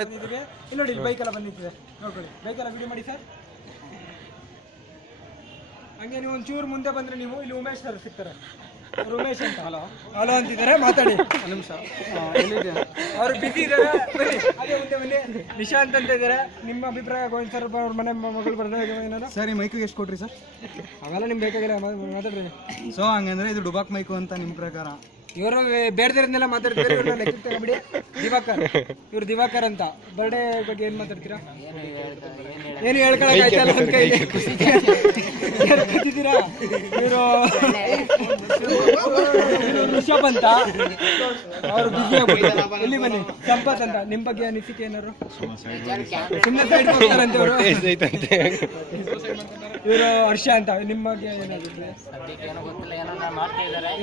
ಬಂದಿದ್ದೀವಿ. ಇಲ್ಲಿ ನೋಡಿ, ಬೈಕ್ ಎಲ್ಲ ಬಂದಿದೆ ನೋಡ್ಕೊಳ್ಳಿ. ಬೈಕ್ ಎಲ್ಲ ವಿಡಿಯೋ ಮಾಡಿ ಸರ್. ಹಂಗೆ ನೀವು ಒಂಚೂರು ಮುಂದೆ ಬಂದ್ರೆ ನೀವು ಇಲ್ಲಿ ಉಮೇಶ್ ಸರ್ ಸಿಗ್ತಾರೆ. ಉಮೇಶ್ ಅಂತ ಹಲೋ ಹಲೋ ಅಂತಿದ್ದಾರೆ, ಮಾತಾಡಿ ನಿಮಿಷ. ಅವ್ರು ಬಿಸಿ ಇದ್ದಾರೆ. ಅದೇ ಮುಂದೆ ಬನ್ನಿ. ನಿಶಾಂತ್ ಅಂತ ಇದ್ದಾರೆ. ನಿಮ್ಮ ಅಭಿಪ್ರಾಯ ಗೋವಿಂದ್ ಸರ್ ಅವ್ರ ಮನೆ ಮಗಳು ಬರ್ತಾರೆ ಏನಾದ್ರು ಸರ್. ಈ ಮೈಕಿಗೆ ಎಷ್ಟು ಕೊಟ್ರಿ ಸರ್? ಅವೆಲ್ಲ ನಿಮ್ಗೆ ಬೇಕಾಗಿಲ್ಲ, ಮಾತಾಡ್ರಿ. ಸೊ ಹಂಗಂದ್ರೆ ಇದು ಡುಬಾಕ್ ಮೈಕು ಅಂತ ನಿಮ್ಮ ಪ್ರಕಾರ? ಇವರು ಬೇಡದಿರೋದನ್ನೆಲ್ಲ ಮಾತಾಡ್ತಾರೆ. ಲೆಕ್ಕಕ್ಕೆ ತಗೊಬಿಡಿ. ದಿವಾಕರ್, ಇವ್ರು ದಿವಾಕರ್ ಅಂತ. ಬರ್ಡೇ ಬಗ್ಗೆ ಏನ್ ಮಾತಾಡ್ತೀರಾ? ಏನು ಹೇಳ್ಕೊಳಕ್ ಆಯ್ತಲ್ಲ ಒಂದ್ ಕೈ ಕೂತಿದ್ದೀರಾ? ಇವರು ರಿಷಬ್ ಅಂತ, ಅವ್ರು ಬಿಸಿ ಆಗ್ಬಿಟ್ಟು. ಇಲ್ಲಿ ಬನ್ನಿ. ಸಂಪತ್ ಅಂತ. ನಿಮ್ ಬಗ್ಗೆ ಅನಿಸಿಕೆ ಏನಾರು? ಸುಮ್ಮನೆ ಸೈಡ್ ಹೋಗ್ತಾರಂತೆ ಅವರು. ಇವರು ಹರ್ಷ ಅಂತ. ನಿಮ್ಮ ಬಗ್ಗೆ ಏನಾಗುತ್ತೆ?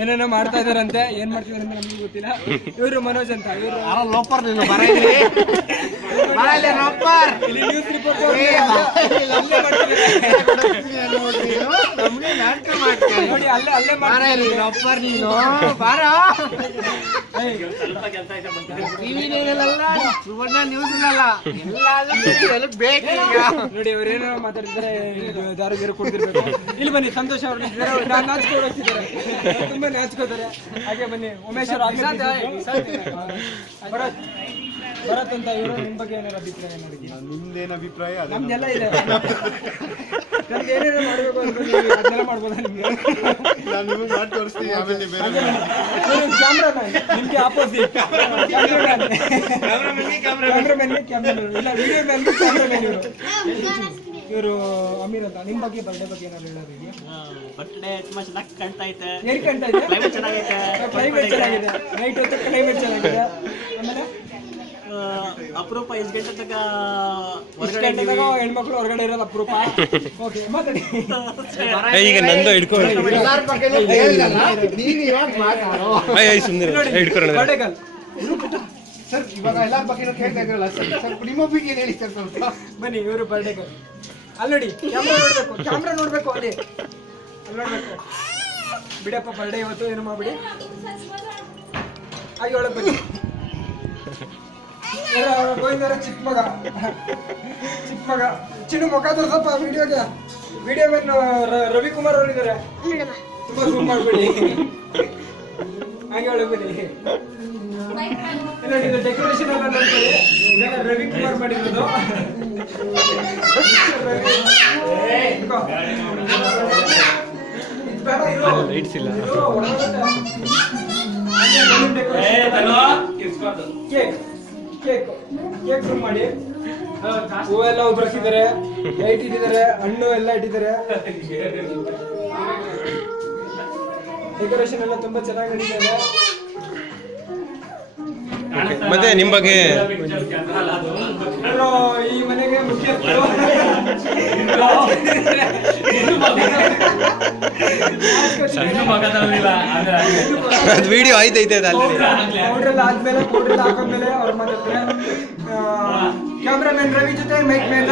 ಏನೇನೋ ಮಾಡ್ತಾ ಇದಾರಂತೆ. ಏನ್ ಮಾಡ್ತಿದಾರೆ ಅಂತ ನಮ್ಗೆ ಗೊತ್ತಿಲ್ಲ. ಇವರು ಮನೋಜ್ ಅಂತ. ಇವರು ಇಲ್ಲಿ ನ್ಯೂಸ್ ರಿಪೋರ್ಟ್ ನೋಡಿ. ಅಲ್ಲೇ ನೋಡಿ, ಅವ್ರೇನೋ ಮಾತಾಡ್ತಿದ್ದಾರೆ. ದಾರಿಗೇರು ಕೊಡ್ತಿರ್ಬೇಕು. ಇಲ್ಲಿ ಬನ್ನಿ. ಸಂತೋಷ್ ಅವರು ನಾಚ್ಕೊಂಡು ಹೋಗ್ತಿದ್ದಾರೆ. ತುಂಬಾ ನಾಚ್ಕೋತಾರೆ. ಹಾಗೆ ಬನ್ನಿ. ಉಮೇಶ್ ಅವರು ಭರತ್ ಅಂತ. ಇವರು ನಿಮ್ ಬಗ್ಗೆ ಏನಾದ್ರು ಅಭಿಪ್ರಾಯ? ನೋಡಿ, ನಿಮ್ದೇನು ಅಭಿಪ್ರಾಯ? ನಮ್ದೆಲ್ಲ ಇದೆ. ನಮ್ಗೆ ಏನೇನೋ ಮಾಡ್ಬೇಕು ಅನ್ಕೊಂಡು ಅದನ್ನೆಲ್ಲ ಮಾಡ್ಬೋದಾ ನಿಮ್ಗೆ? ಮಾಡಿ ತೋರಿಸ್ತೀವಿ ಆಮೇಲೆ. ಕ್ಯಾಮ್ರಾಮನ್ ನಿಮ್ಗೆ ಆಪೋಸಿಟ್. ಕ್ಯಾಮ್ರಾಮನ್ ಇಲ್ಲ, ವಿಡಿಯೋ ಮ್ಯಾನ್ ಕ್ಯಾಮ್ರಾಮನ್ ಇವರು. ಇವರು ಅಮೀರ್ ಅಂತ. ನಿಮ್ ಬಗ್ಗೆ ಬರ್ಡೇ ಬಗ್ಗೆ ಏನಾದ್ರು ಹೇಳೋದು ಇದೆಯಾ? ಬರ್ತ್ಡೇ ತುಂಬಾ ಚೆನ್ನಾಗಿ ಕಾಣ್ತಾ ಐತೆ. ಏನ್ ಕಾಣ್ತಾ ಇದೆ? ಕ್ಲೈಮೇಟ್ ಚೆನ್ನಾಗೈತೆ. ಕ್ಲೈಮೇಟ್ ಚೆನ್ನಾಗಿದೆ. ನೈಟ್ ಹೊತ್ತು ಕ್ಲೈಮೇಟ್ ಚೆನ್ನಾಗಿದೆ. ಆಮೇಲೆ ಅಪರೂಪ ಎಷ್ಟು ಗಂಟೆ ತನಕ ಹೆಣ್ಮಕ್ಳು ಹೊರಗಡೆ ಇರೋದು ಅಪರೂಪ. ಓಕೆ, ಮಾತಾಡಿ. ಈಗ ನಂದು ಹಿಡ್ಕೊಂಡು ಸರ್, ಇವಾಗ ಎಲ್ಲಾರ ಬಗ್ಗೆ ಕೇಳ್ತಾ ಇದ್ರಲ್ಲ ಸರ್, ಸ್ವಲ್ಪ ನಿಮ್ಮ ಬಗ್ಗೆ ಏನ್ ಹೇಳಿ ಸರ್ ಸ್ವಲ್ಪ? ಬನ್ನಿ. ಇವರು ಬರ್ಡೇ ಗರ್ಲ್. ಅಲ್ಲಿ ನೋಡಿ, ಕ್ಯಾಮ್ರಾ ನೋಡ್ಬೇಕು. ಕ್ಯಾಮ್ರಾ ನೋಡ್ಬೇಕು. ಅಲ್ಲಿ ನೋಡ್ಬೇಕು. ಬಿಡಪ್ಪ, ಬರ್ಡೇ ಇವತ್ತು ಏನು ಮಾಡ್ಬಿಡಿ. ಹಾಗೆ ಒಳಗೆ ಬನ್ನಿ. ಗೋವಿಂದರ ಚಿಕ್ಕ ಮಗ. ಚಿನ್ನು ಮುಖ ತೋರ್ಸಪ್ಪ ವಿಡಿಯೋಗೆ. ವಿಡಿಯೋ ಮ್ಯಾನ್ ರವಿಕುಮಾರ್ ಅವರು ಇದ್ದಾರೆ. ತುಂಬಾ ಜೂಮ್ ಮಾಡ್ಬೇಡಿ. ಹಾಗೆ ಒಳಗೆ ಬನ್ನಿ. ಡೆಕೋರೇಷನ್ ಎಲ್ಲ ನೋಡ್ಕೊಳ್ಳಿ. ಇದೆಲ್ಲ ರವಿಕುಮಾರ್ ಮಾಡಿರೋದು. ಲೈಟ್ಸ್ ಇಲ್ಲ. ಕೇಕ್ ಮಾಡಿ ಹೂವೆಲ್ಲ ಉದುರಿಸಿದ್ದಾರೆ. ಲೈಟ್ ಇಟ್ಟಿದ್ದಾರೆ. ಹಣ್ಣು ಎಲ್ಲ ಇಟ್ಟಿದ್ದಾರೆ. ಡೆಕೋರೇಷನ್ ಎಲ್ಲ ತುಂಬಾ ಚೆನ್ನಾಗಿ ನಡೀತಾ ಇದೆ. ಮತ್ತೆ ನಿಮ್ ಬಗ್ಗೆ ಈ ಮನೆಗೆ ಮುಖ್ಯಸ್ಥರು. ವಿಡಿಯೋ ಆಯ್ತೈತೆ ಪೌಡ್ರೆಲ್ಲ ಆದ್ಮೇಲೆ, ಪೌಡ್ರೆಲ್ಲ ಹಾಕೊಂಡ್ಮೇಲೆ ಅವ್ರು ಮಾತಾಡ್ತಾರೆ. ಕ್ಯಾಮ್ರಾಮನ್ ರವಿ ಜೊತೆ ಮೈಕ್ ಮ್ಯಾನ್